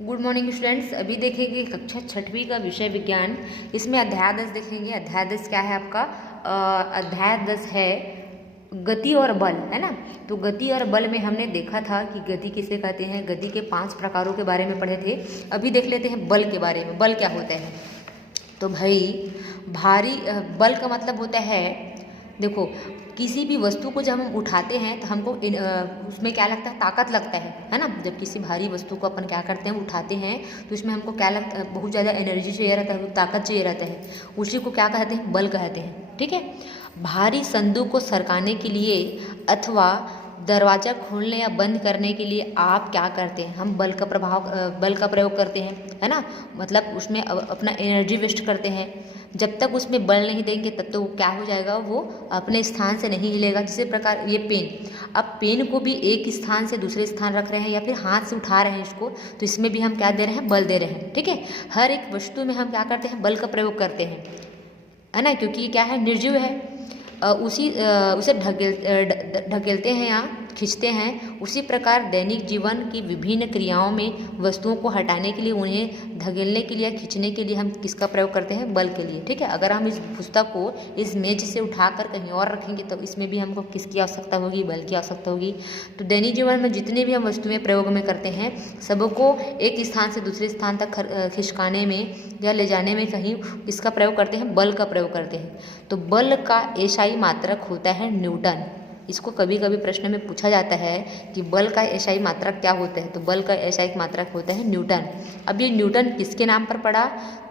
Good morning students. अभी देखेंगे कक्षा छठवीं का विषय विज्ञान। इसमें अध्याय 10 देखेंगे। अध्याय 10 क्या है आपका? अध्याय 10 है गति और बल, है ना। तो गति और बल में हमने देखा था कि गति किसे कहते हैं, गति के 5 प्रकारों के बारे में पढ़े थे। अभी देख लेते हैं बल के बारे में। बल क्या होता है? तो भाई भारी बल का मतलब होता है, देखो किसी भी वस्तु को जब हम उठाते हैं तो हमको उसमें क्या लगता है, ताकत लगता है ना। जब किसी भारी वस्तु को अपन क्या करते हैं, उठाते हैं तो उसमें हमको क्या लगता है, बहुत ज़्यादा एनर्जी चाहिए रहता है, ताकत चाहिए रहता है। उसी को क्या कहते हैं, बल कहते हैं। ठीक है। भारी संदूक को सरकाने के लिए अथवा दरवाज़ा खोलने या बंद करने के लिए आप क्या करते हैं, हम बल का प्रयोग करते हैं, है ना। मतलब उसमें अपना एनर्जी वेस्ट करते हैं। जब तक उसमें बल नहीं देंगे तब तो क्या हो जाएगा, वो अपने स्थान से नहीं हिलेगा। जिस प्रकार ये पेन, अब पेन को भी एक स्थान से दूसरे स्थान रख रहे हैं या फिर हाथ से उठा रहे हैं इसको, तो इसमें भी हम क्या दे रहे हैं, बल दे रहे हैं। ठीक है। हर एक वस्तु में हम क्या करते हैं, बल का प्रयोग करते हैं, है ना, क्योंकि ये क्या है, निर्जीव है। उसे ढकेलते हैं या खींचते हैं। उसी प्रकार दैनिक जीवन की विभिन्न क्रियाओं में वस्तुओं को हटाने के लिए, उन्हें धकेलने के लिए या खींचने के लिए हम किसका प्रयोग करते हैं, बल के लिए। ठीक है। अगर हम इस पुस्तक को इस मेज से उठाकर कहीं और रखेंगे तो इसमें भी हमको किसकी आवश्यकता होगी, बल की आवश्यकता होगी। तो दैनिक जीवन में जितने भी हम वस्तुएं प्रयोग में करते हैं, सबको एक स्थान से दूसरे स्थान तक खिसकाने में या ले जाने में कहीं इसका प्रयोग करते हैं, बल का प्रयोग करते हैं। तो बल का एसआई मात्रक होता है न्यूटन। इसको कभी कभी प्रश्न में पूछा जाता है कि बल का एसआई मात्रक क्या होता है, तो बल का एसआई मात्रक होता है न्यूटन। अब ये न्यूटन किसके नाम पर पड़ा?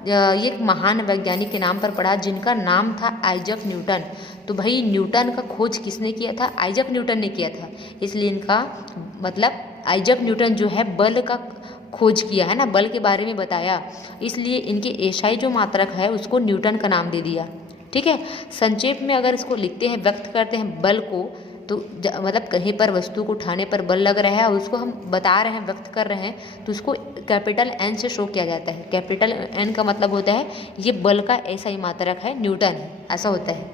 ये एक महान वैज्ञानिक के नाम पर पड़ा जिनका नाम था आइजक न्यूटन। तो भाई न्यूटन का खोज किसने किया था? आइजक न्यूटन ने किया था। इसलिए इनका मतलब आइजक न्यूटन जो है बल का खोज किया, है ना, बल के बारे में बताया, इसलिए इनके एसआई जो मात्रक है उसको न्यूटन का नाम दे दिया। ठीक है। संक्षेप में अगर इसको लिखते हैं, व्यक्त करते हैं बल को, तो मतलब कहीं पर वस्तु को उठाने पर बल लग रहा है और उसको हम बता रहे हैं, व्यक्त कर रहे हैं, तो उसको कैपिटल एन से शो किया जाता है। कैपिटल एन का मतलब होता है ये बल का ऐसा ही मात्रक है, न्यूटन है, ऐसा होता है।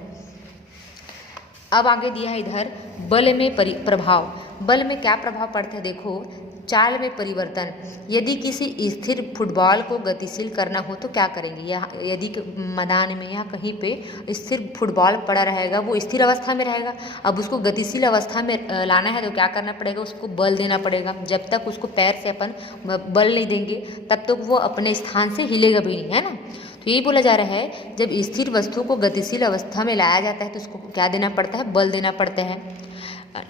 अब आगे दिया है इधर बल में प्रभाव। बल में क्या प्रभाव पड़ता है, देखो चाल में परिवर्तन। यदि किसी स्थिर फुटबॉल को गतिशील करना हो तो क्या करेंगे, या यदि मैदान में या कहीं पे स्थिर फुटबॉल पड़ा रहेगा, वो स्थिर अवस्था में रहेगा, अब उसको गतिशील अवस्था में लाना है तो क्या करना पड़ेगा, उसको बल देना पड़ेगा। जब तक उसको पैर से अपन बल नहीं देंगे तब तक वो अपने स्थान से हिलेगा भी नहीं, है ना। तो यही बोला जा रहा है, जब स्थिर वस्तु को गतिशील अवस्था में लाया जाता है तो उसको क्या देना पड़ता है, बल देना पड़ता है।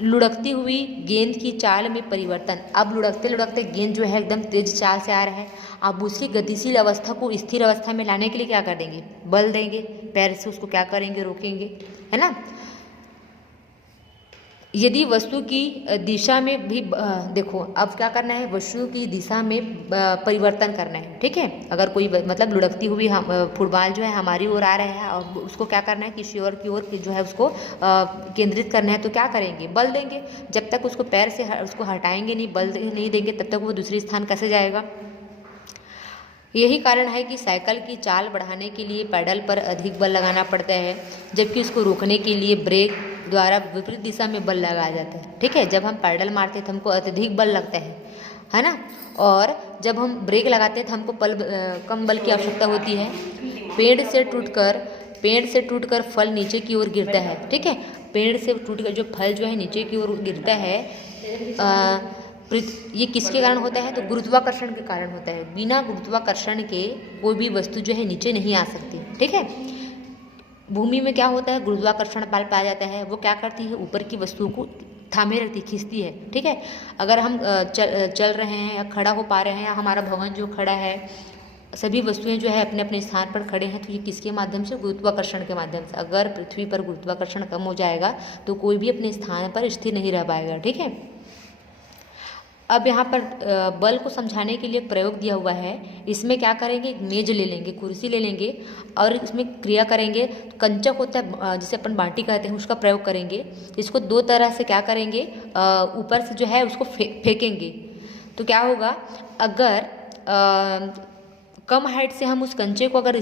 लुढ़कती हुई गेंद की चाल में परिवर्तन। अब लुढ़कते लुढ़कते गेंद जो है एकदम तेज चाल से आ रहा है, अब उसकी गतिशील अवस्था को स्थिर अवस्था में लाने के लिए क्या कर देंगे, बल देंगे, पैर से उसको क्या करेंगे, रोकेंगे, है ना। यदि वस्तु की दिशा में भी देखो अब क्या करना है, वस्तु की दिशा में परिवर्तन करना है। ठीक है। अगर कोई मतलब लुढ़कती हुई फुटबॉल जो है हमारी ओर आ रहा है और उसको क्या करना है, किसी और की ओर जो है उसको केंद्रित करना है, तो क्या करेंगे, बल देंगे। जब तक उसको पैर से उसको हटाएंगे नहीं, बल नहीं देंगे, तब तक वो दूसरे स्थान कैसे जाएगा। यही कारण है कि साइकिल की चाल बढ़ाने के लिए पैडल पर अधिक बल लगाना पड़ता है, जबकि उसको रोकने के लिए ब्रेक द्वारा विपरीत दिशा में बल लगाया जाता है। ठीक है। जब हम पैडल मारते हैं तो हमको अत्यधिक बल लगता है ना, और जब हम ब्रेक लगाते हैं तो हमको कम बल की आवश्यकता होती है। पेड़ से टूटकर फल नीचे की ओर गिरता है। ठीक है। पेड़ से टूटकर जो फल जो है नीचे की ओर गिरता है, ये किसके कारण होता है, तो गुरुत्वाकर्षण के कारण होता है। बिना गुरुत्वाकर्षण के कोई भी वस्तु जो है नीचे नहीं आ सकती। ठीक है। भूमि में क्या होता है, गुरुत्वाकर्षण बल पाया जाता है, वो क्या करती है, ऊपर की वस्तु को थामे रखती, खींचती है। ठीक है। अगर हम चल रहे हैं या खड़ा हो पा रहे हैं, या हमारा भवन जो खड़ा है, सभी वस्तुएं जो है अपने अपने स्थान पर खड़े हैं, तो ये किसके माध्यम से, गुरुत्वाकर्षण के माध्यम से। अगर पृथ्वी पर गुरुत्वाकर्षण कम हो जाएगा तो कोई भी अपने स्थान पर स्थिर नहीं रह पाएगा। ठीक है। अब यहाँ पर बल को समझाने के लिए प्रयोग दिया हुआ है। इसमें क्या करेंगे, एक मेज ले लेंगे, कुर्सी ले लेंगे और इसमें क्रिया करेंगे। कंचक होता है जिसे अपन बाटी कहते हैं, उसका प्रयोग करेंगे। इसको दो तरह से क्या करेंगे, ऊपर से जो है उसको फेंकेंगे। तो क्या होगा, अगर कम हाइट से हम उस कंचे को अगर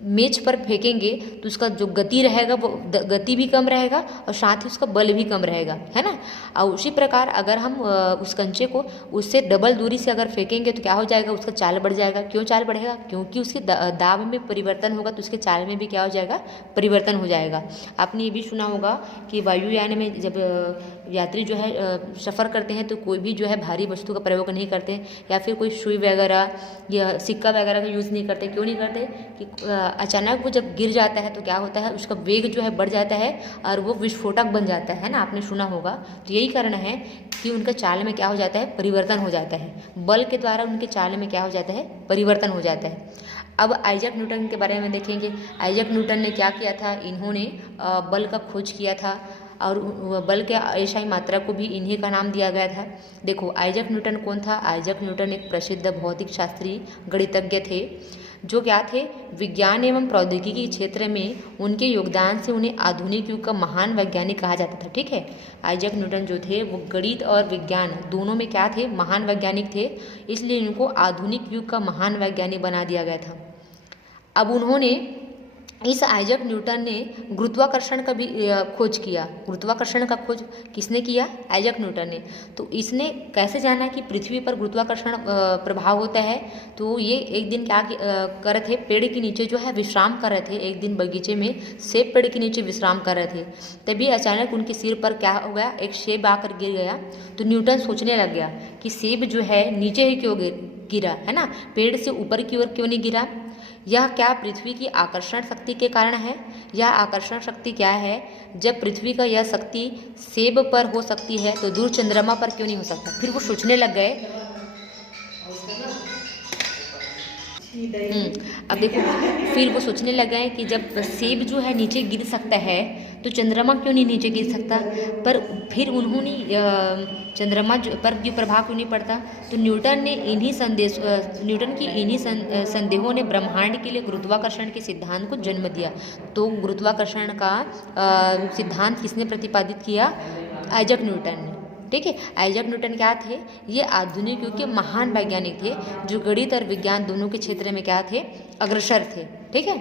मेज पर फेंकेंगे तो उसका जो गति रहेगा वो गति भी कम रहेगा और साथ ही उसका बल भी कम रहेगा, है ना। और उसी प्रकार अगर हम उस कंचे को उससे डबल दूरी से अगर फेंकेंगे तो क्या हो जाएगा, उसका चाल बढ़ जाएगा। क्यों चाल बढ़ेगा? क्योंकि उसके दाब में परिवर्तन होगा तो उसके चाल में भी क्या हो जाएगा, परिवर्तन हो जाएगा। आपने ये भी सुना होगा कि वायुयान में जब यात्री जो है सफ़र करते हैं तो कोई भी जो है भारी वस्तु का प्रयोग नहीं करते, या फिर कोई सुई वगैरह या सिक्का वगैरह का यूज़ नहीं करते। क्यों नहीं करते? कि अचानक वो जब गिर जाता है तो क्या होता है, उसका वेग जो है बढ़ जाता है और वो विस्फोटक बन जाता है ना, आपने सुना होगा। तो यही कारण है कि उनका चाल में क्या हो जाता है, परिवर्तन हो जाता है। बल के द्वारा उनके चाल में क्या हो जाता है, परिवर्तन हो जाता है। अब आइजैक न्यूटन के बारे में देखेंगे। आइजैक न्यूटन ने क्या किया था, इन्होंने बल का खोज किया था और बल के ऐसा ही मात्रा को भी इन्हीं का नाम दिया गया था। देखो आइजैक न्यूटन कौन था? आइजैक न्यूटन एक प्रसिद्ध भौतिक शास्त्री गणितज्ञ थे, जो क्या थे, विज्ञान एवं प्रौद्योगिकी के क्षेत्र में उनके योगदान से उन्हें आधुनिक युग का महान वैज्ञानिक कहा जाता था। ठीक है, आइजैक न्यूटन जो थे वो गणित और विज्ञान दोनों में क्या थे, महान वैज्ञानिक थे, इसलिए इनको आधुनिक युग का महान वैज्ञानिक बना दिया गया था। अब उन्होंने इस आइजैक न्यूटन ने गुरुत्वाकर्षण का भी खोज किया। गुरुत्वाकर्षण का खोज किसने किया? आइजैक न्यूटन ने। तो इसने कैसे जाना कि पृथ्वी पर गुरुत्वाकर्षण प्रभाव होता है? तो ये एक दिन क्या कर रहे थे, पेड़ के नीचे जो है विश्राम कर रहे थे। एक दिन बगीचे में सेब पेड़ के नीचे विश्राम कर रहे थे, तभी अचानक उनके सिर पर क्या हो गया, एक सेब आकर गिर गया। तो न्यूटन सोचने लग गया कि सेब जो है नीचे ही क्यों गिरा, है ना, पेड़ से ऊपर की ओर क्यों नहीं गिरा। यह क्या पृथ्वी की आकर्षण शक्ति के कारण है? यह आकर्षण शक्ति क्या है? जब पृथ्वी का यह शक्ति सेब पर हो सकती है तो दूर चंद्रमा पर क्यों नहीं हो सकता? फिर वो सोचने लग गए। अब देखो, फिर वो सोचने लग गए कि जब सेब जो है नीचे गिर सकता है तो चंद्रमा क्यों नहीं नीचे गिर सकता। पर फिर उन्होंने चंद्रमा पर भी प्रभाव क्यों नहीं पड़ता। तो न्यूटन की इन्हीं संदेहों ने ब्रह्मांड के लिए गुरुत्वाकर्षण के सिद्धांत को जन्म दिया। तो गुरुत्वाकर्षण का सिद्धांत किसने प्रतिपादित किया? आइजैक न्यूटन ने। ठीक है, आइजैक न्यूटन क्या थे? ये आधुनिक युग के महान वैज्ञानिक थे, जो गणित और विज्ञान दोनों के क्षेत्र में क्या थे, अग्रसर थे। ठीक है।